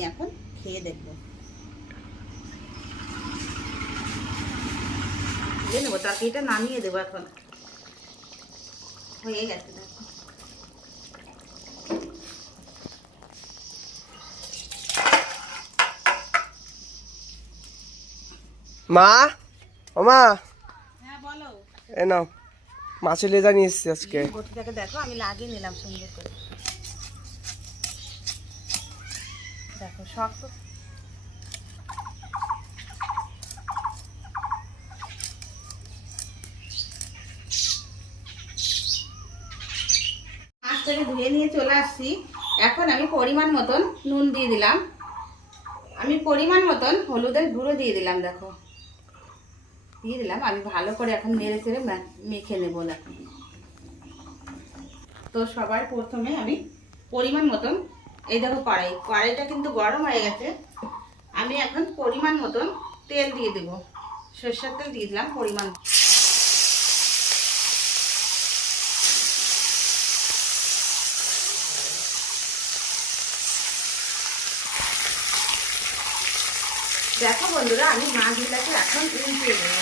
আমি এখন খেয়ে দেখবো। দিয়ে নেবো, তরকারিটা নামিয়ে দেবো এখন। হয়ে গেছে দেখো। মা, ও মা, হ্যাঁ বলো। এ নাও মাছের লেজা নিয়ে এসেছি আজকে। বটিটাকে দেখো আমি লাগিয়ে নিলাম সুন্দর করে। দেখো শক্ত। মাছটাকে ধুয়ে নিয়ে চলে আসছি। এখন আমি পরিমাণ মতন নুন দিয়ে দিলাম, আমি পরিমাণ মতন হলুদের গুঁড়ো দিয়ে দিলাম। দেখো দিয়ে দিলাম। আমি ভালো করে এখন নেড়ে চেড়ে মেখে নেবো। দেখো তো সবার প্রথমে আমি পরিমাণ মতন, এই দেখো কড়াইটা কিন্তু গরম হয়ে গেছে। আমি এখন পরিমাণ মতন তেল দিয়ে দেবো, সরষের তেল দিয়ে দিলাম পরিমাণ। দেখো বন্ধুরা, আমি মাছগুলোকে এখন উল্টিয়ে দেবো।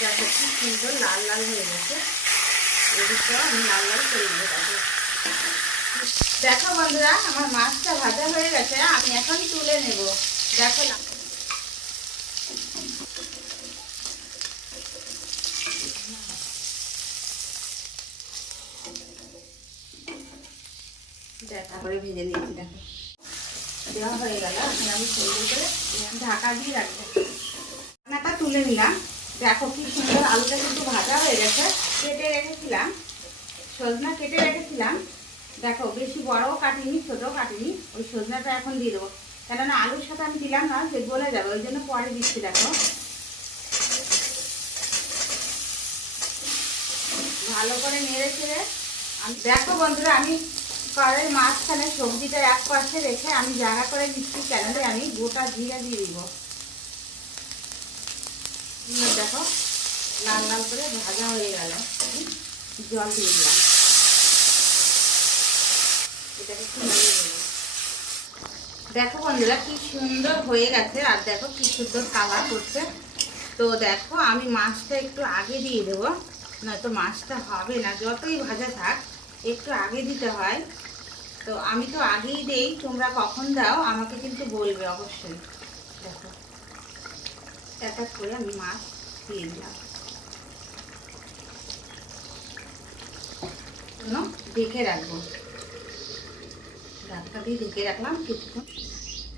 দেখো কি সুন্দর লাল লাল হয়ে গেছে, এদিকটাও আমি লাল লাল করে দেবো। দেখো বন্ধুরা, আমার মাছটা ভাজা হয়ে গেছে, আমি এখন তুলে নেব। দেখো না, দেখা করে ভেজে নিয়েছি। দেখো দেওয়া হয়ে গেল, এখন আমি সুন্দর করে ঢাকা দিয়ে রাখবো। রান্নাটা তুলে নিলাম। দেখো কি সুন্দর, আলুটা কিন্তু ভাজা হয়ে গেছে। কেটে রেখেছিলাম সজনা, কেটে রেখেছিলাম। দেখো বেশি বড়ও কাটিনি, ছোটও কাটিনি। ওই সজনাটা এখন দিয়ে দেবো, কেননা আলুর সাথে আমি দিলাম না, যে গলে যাবে, ওই জন্য পরে দিচ্ছি। দেখো ভালো করে নেড়ে চেড়ে আমি, দেখো বন্ধুরা, আমি কড়াইয়ের মাঝখানে সবজিটা এক পাশে রেখে আমি জায়গা করে দিচ্ছি, কেননা আমি গোটা জিরা দিয়ে দিব। দেখো লাল লাল করে ভাজা হয়ে গেল, জল দিয়ে দিলাম। এটাকে একটু নেড়ে দেবো। দেখো বন্ধুরা কি সুন্দর হয়ে গেছে, আর দেখো কি সুন্দর কালার করছে। তো দেখো আমি মাছটা একটু আগে দিয়ে দেবো, নয়তো মাছটা হবে না। যতই ভাজা থাক একটু আগে দিতে হয়। তো আমি তো আগেই দেই, তোমরা কখন দাও আমাকে কিন্তু বলবে অবশ্যই। দেখো এক এক করে আমি মাছ দিয়ে দিলাম। ঢেকে রাখবো, ঢাকা দিয়ে ঢেকে রাখলাম কিছুক্ষণ।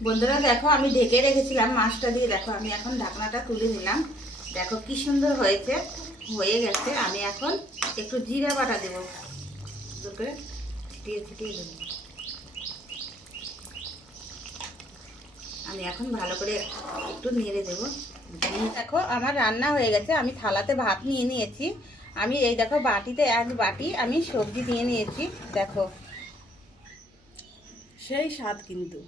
বন্ধুরা দেখো আমি ঢেকে রেখেছিলাম মাছটা দিয়ে। দেখো আমি এখন ঢাকনাটা তুলে নিলাম। দেখো কি সুন্দর হয়েছে, হয়ে গেছে। আমি এখন একটু জিরা বাটা দেবো, সুন্দর করে দিয়ে ছিটিয়ে দেবো। আমি এখন ভালো করে একটু নেড়ে দেবো। দেখো আমার রান্না হয়ে গেছে, আমি থালাতে ভাত নিয়ে নিয়েছি। আমি এই দেখো বাটিতে এক বাটি আমি সবজি দিয়ে নিয়েছি। দেখো সেই স্বাদ কিন্তু।